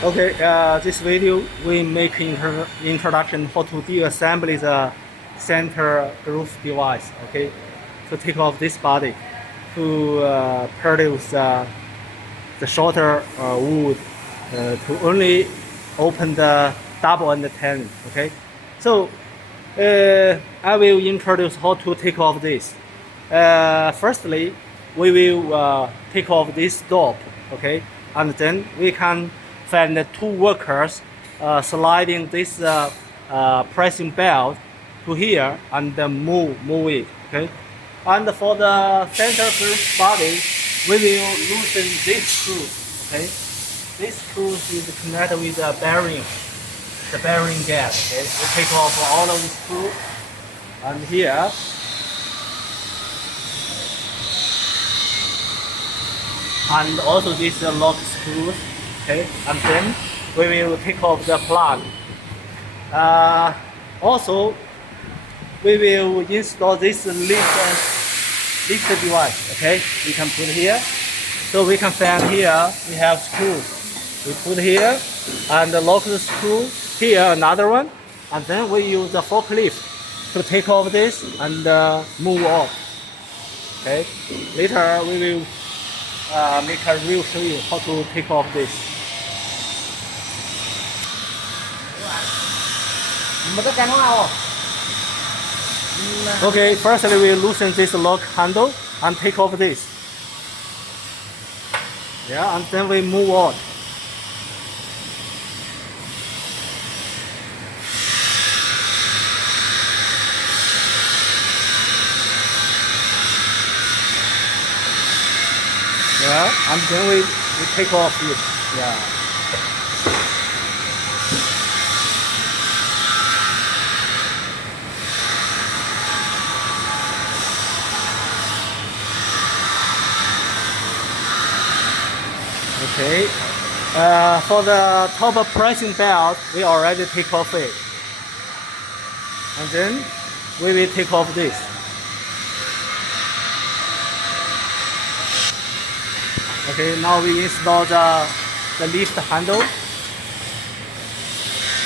Okay, this video we make introduction how to deassemble the center groove device. Okay, to take off this body to produce the shorter wood to only open the double and the tenon. Okay, so I will introduce how to take off this. Firstly, we will take off this stop, okay, and then we can find the two workers sliding this pressing belt to here and move it, okay. And for the center groove body, we will loosen this screw, okay. This screw is connected with the bearing gap, okay. We take off all of the screw and here. And also this lock screws, okay, and then we will take off the plug. Also, we will install this lift device, okay, we can put here. So we can find here, we have screws. We put here and lock the screw, here another one, and then we use the forklift to take off this and move off, okay. Later we will make a review show you how to take off this. Okay, firstly we loosen this lock handle and take off this. Yeah, and then we move on. Yeah, and then we take off it. Yeah. Okay. For the top pressing belt, we already take off it. And then we will take off this. Okay, now we install the lift handle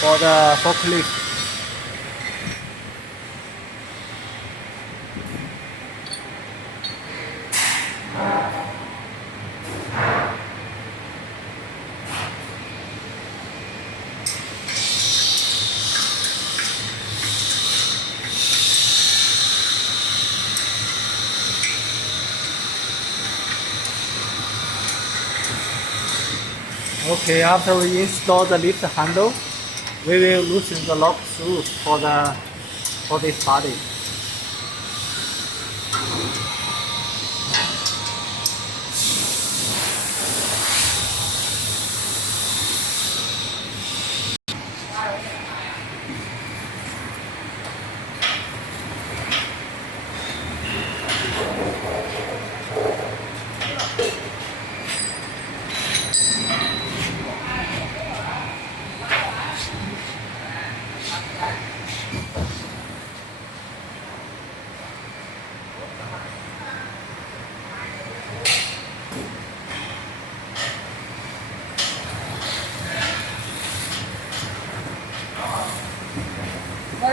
for the forklift. Okay, after we install the lift handle, we will loosen the lock screws for this body.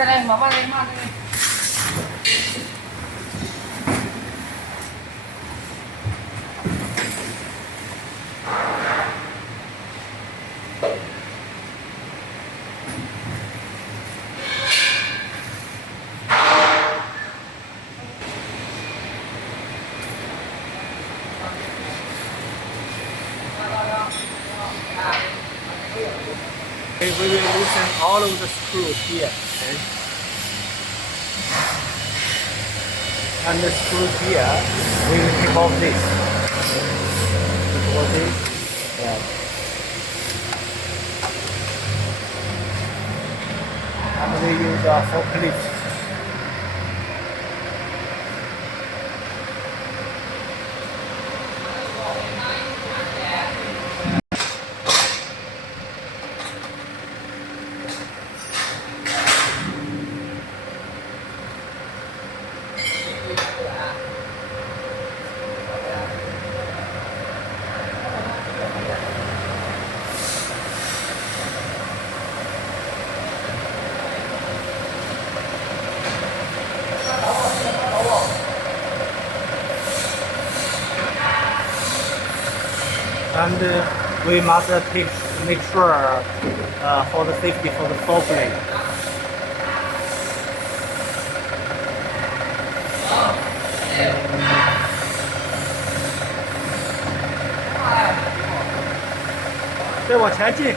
đây mở vào đây mang đây. Okay, we will loosen all of the screws here. Okay. And the screws here, we will take off this. Take off this. Yeah. And we use a forklift. and we must make sure for the safety for the saw blade.再往前进。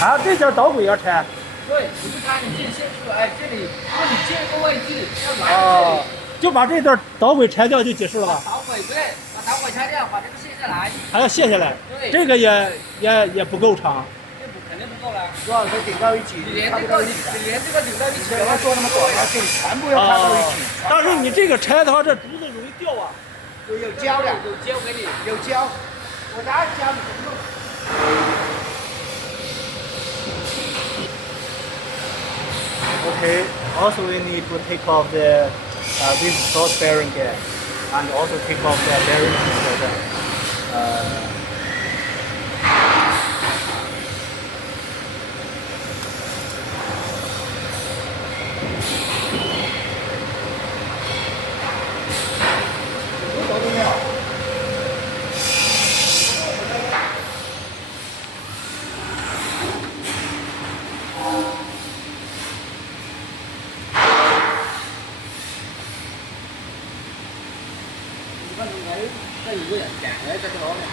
啊，这件导轨要拆。对，你不拆，你这里先出来，这里，如果你接个位置要来哦，就把这段导轨拆掉就结束了吧？导轨对，把导轨拆掉，把这个卸下来。还要卸下来。对。这个也不够长。这肯定不够了。主要是顶到一起，你连这个顶到一起，不要做那么短，它这里全部要插到一起。但是你这个拆的话，这竹子容易掉啊。有胶的，有胶给你，有胶，我拿胶你怎么弄？Okay. Also, we need to take off the this salt bearing gap, and also take off the bearing system. Cái gì vậy? Chả đấy cho cái đó này.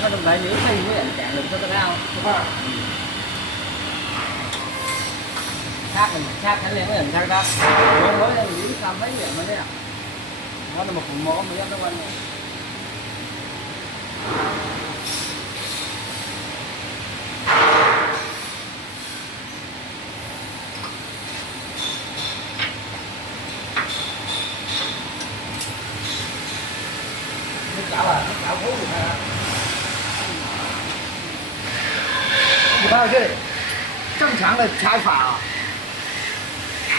Cái đồng đấy nếu xây với chả được cho cái nào? Khác cái này mới làm sao đó. Nói là những làm mấy điểm mà đấy à? Nó là một phần món mới nó quanh này.你看这里，正常的拆法啊，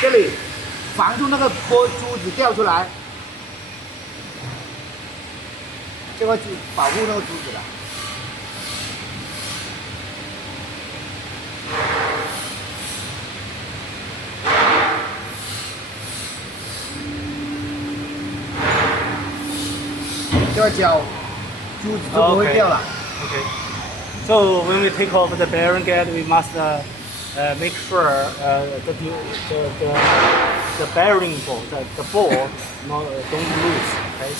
这里防住那个波珠子掉出来，这个就保护那个珠子了。这个胶，珠子就不会掉了。Okay. So when we take off the bearing gate, we must make sure the bearing ball, the ball, don't lose. Okay.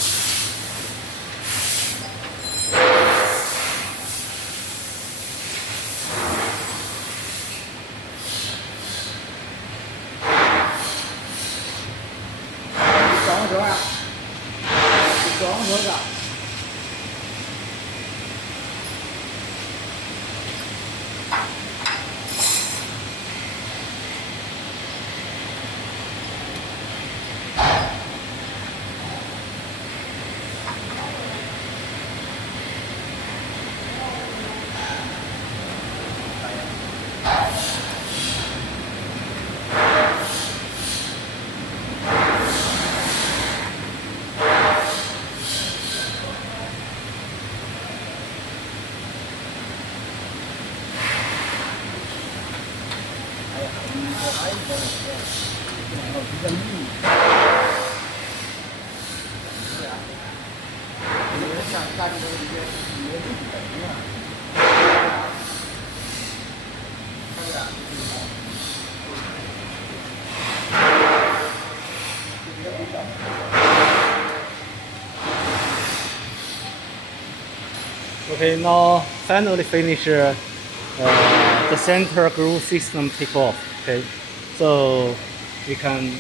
Okay, now finally finish the center groove system take off. Okay, so we can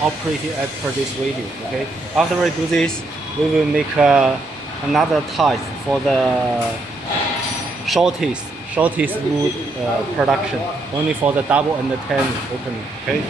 operate it as per this video. Okay, after we do this, we will make another type for the shortest wood production, only for the double and the 10 opening. Okay.